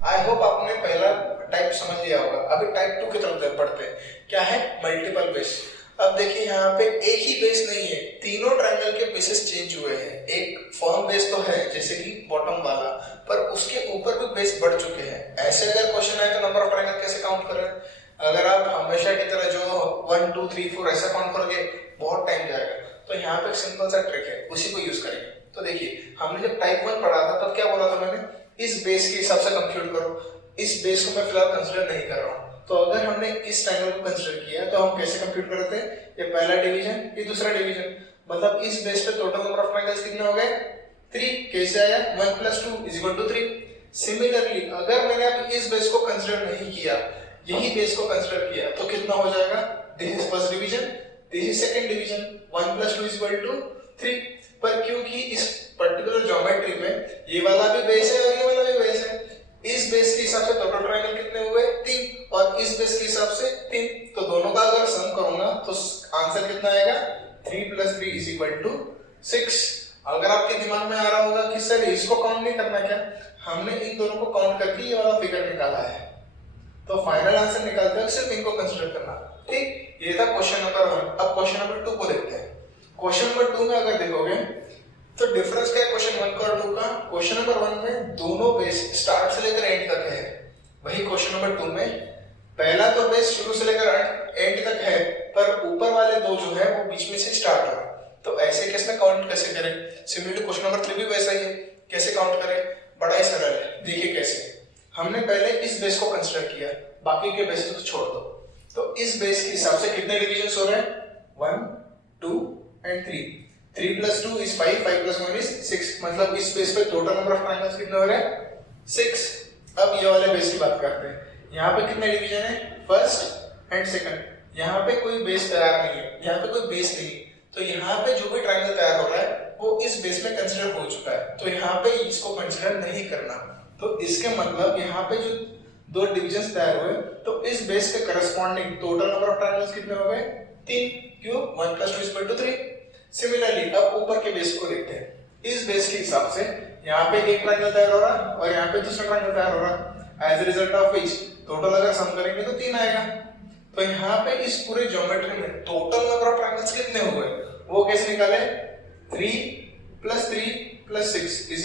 I hope आपने पहला type समझ लिया होगा। अभी टाइप 2 की तरफ बढ़ते हैं। क्या है? Multiple base. अब देखिए यहाँ पे एक ही बेस नहीं है, तीनों ट्रायंगल के बेसेस चेंज हुए हैं। एक फर्म बेस तो है जैसे कि बॉटम वाला, पर उसके ऊपर भी बेस बढ़ चुके हैं। ऐसे अगर क्वेश्चन आए तो नंबर ऑफ ट्रायंगल कैसे काउंट करें? अगर आप हमेशा की तरह जो 1 2 3 4 ऐसा काउंट करोगे बहुत टाइम जाएगा। तो यहाँ पे एक सिंपल सा ट्रिक है, उसी को यूज करेंगे। तो देखिए हमने जब टाइप 1 पढ़ा था तब क्या बोला था मैंने? इस बेस के हिसाब से कंप्यूट करो। इस बेस को मैं फिलहाल कंसिडर नहीं कर रहा हूँ। तो अगर हमने इस ट्रायंगल को कंसीडर किया तो हम कैसे कंप्यूट करते हैं? ये पहला डिवीजन, ये दूसरा डिवीजन, मतलब इस बेस पे टोटल नंबर ऑफ ट्रायंगल्स कितने हो गए? 3। कैसे आया? 1 + 2 = 3। सिमिलरली अगर मैंने अब इस बेस को कंसीडर नहीं किया, यही बेस को कंसीडर किया, तो कितना हो जाएगा? This is first division, this is second division, 1 + 2 = 3। पर क्योंकि इस पर्टिकुलर ज्योमेट्री में ये वाला भी बेस है और ये वाला भी बेस है, इस बेस के हिसाब से टोटल ट्रायंगल कितने हुए? 3, और इस बेस के हिसाब से 3, तो दोनों का अगर सम करूंगा तो आंसर कितना आएगा? 3 + 3 = 6। अगर आपके दिमाग में आ रहा होगा कि सर इसको काउंट नहीं करना क्या, हमने इन दोनों को काउंट करके ये वाला फिगर निकाला है, तो फाइनल आंसर निकालते हैं सिर्फ इनको कंसीडर करना। ठीक, ये था क्वेश्चन नंबर 1। अब क्वेश्चन नंबर 2 को देखते हैं। क्वेश्चन नंबर 2 में अगर देखोगे तो डिफरेंस क्या है क्वेश्चन 1 का और 2 का? क्वेश्चन नंबर 1 में दोनों बेस स्टार्ट से लेकर एंड तक है, वही क्वेश्चन नंबर 2 में पहला तो बेस शुरू से लेकर एंड तक है, पर ऊपर वाले दो जो है वो बीच में से स्टार्ट हो। तो ऐसे केस में काउंट कैसे करें? सिमिलरली क्वेश्चन नंबर 3 भी वैसा ही है। कैसे काउंट करें? बड़ा ही सरल है, देखिए कैसे। हमने पहले इस बेस को कंसीडर किया, बाकी के बेस को छोड़ दो। तो इस बेस के हिसाब से कितने डिविजन हो रहे हैं? 1 2 और 3। 3 + 2 = 5, 5 + 1 = 6, मतलब इस बेस पे टोटल नंबर ऑफ ट्रायंगल्स कितने हो रहे हैं? 6। अब ये वाले बेस की बात करते हैं। यहाँ पे कितने डिवीजन है? First and second. यहाँ पे कोई बेस तैयार नहीं है, यहाँ पे कोई बेस नहीं है, तो यहाँ पे जो भी ट्रायंगल तैयार हो रहा है वो इस बेस में कंसीडर हो चुका है, तो यहाँ पे इसको कंसीडर नहीं करना। तो इसके मतलब यहाँ पे जो दो डिविजन तैयार हुए, तो इस बेस के corresponding total number of triangles कितने हो गए? 3। क्यों? 1 + 2 = 3। सिमिलरली अब ऊपर के बेस को देखते हैं। इस बेस के हिसाब से यहाँ पे एक ट्रायंगल तैयार हो रहा है और यहाँ पे दूसरा ट्रायंगल तैयार हो रहा है। As a result of which total अगर सम करेंगे तो 3 आएगा। तो यहाँ पे इस पूरे ज्योमेट्री में टोटल नंबर ऑफ ट्रायंगल्स कितने हुए वो कैसे निकाले? 3 + 3 + 6 =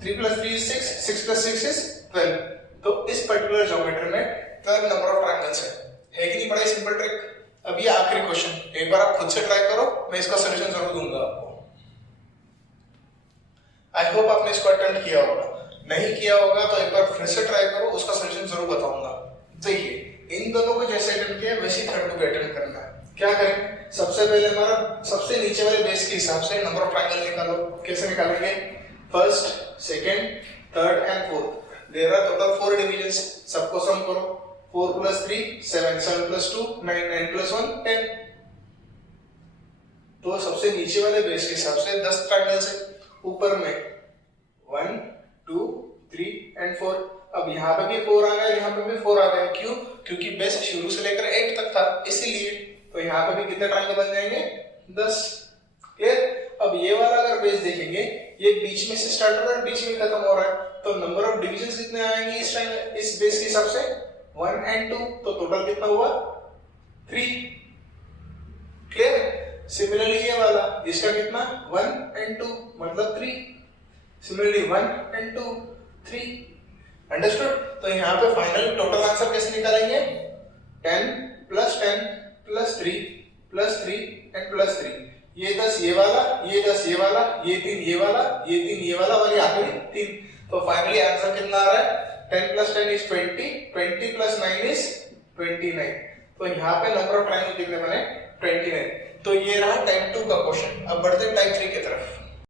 3 + 3 = 6, 6 + 6 = 12। तो इस पर्टिकुलर ज्योमेट्री में 12 नंबर ऑफ ट्रायंगल्स है कि नहीं? बड़ा ही सिंपल ट्रिक। अब ये आखिरी क्वेश्चन, एक बार आप खुद से ट्राई करो, मैं इसका सॉल्यूशन जरूर दूंगा आपको। आई होप आपने इसको अटेम्प्ट किया होगा, नहीं किया होगा तो एक बार फिर से ट्राई करो, उसका सॉल्यूशन जरूर बताऊंगा। देखिए इन दोनों को जैसे अटेम्प्ट किया वैसे थर्ड को भी अटेम्प्ट करना है। क्या करें? सबसे पहले हमारा सबसे नीचे वाले बेस के हिसाब से नंबर ऑफ ट्रायंगल निकालो। कैसे निकालेंगे? First, second, third and fourth. There are total 4 divisions, सबको सम करो। 4 + 3 = 7, 7 + 2 = 9, 9 + 1 = 10। तो सबसे नीचे वाले बेस के हिसाब से 10 ट्रायंगल्स है, ऊपर में 1 2 3 और 4। अब यहाँ पे भी 4 आ गया, यहाँ पे भी 4 आ गया। क्यों? क्योंकि बेस शुरू से लेकर एंड तक था, इसीलिए। तो यहाँ पे भी कितने ट्रायंगल बन जाएंगे? 10। क्लियर? अब ये वाला अगर बेस देखेंगे, ये बीच में से स्टार्ट हो रहा है, बीच में खत्म हो रहा है, तो नंबर ऑफ डिविजन्स कितने आएंगे इस ट्रायंगल इस बेस के हिसाब से? 1 और 2। तो टोटल कितना हुआ? 3। क्लियर? सिमिलरली ये वाला, इसका कितना? 1 और 2 मतलब 3। सिमिलरली 1 और 2 3। अंडरस्टूड? तो यहाँ पे फाइनल टोटल आंसर कैसे निकालेंगे? 10 + 10 + 3 + 3 और +3। ये 10 ये वाला, ये 10 ये वाला, ये 3 ये वाला, ये 3 ये वाला और ये आखिरी 3। तो फाइनली आंसर कितना आ रहा है? 10 + 10 = 20, 20 + 9 = 29। तो यहाँ पे नंबर ऑफ ट्रायंगल कितने बने? 29। तो ये रहा टाइप 2 का क्वेश्चन। अब बढ़ते हैं टाइप 3 की तरफ।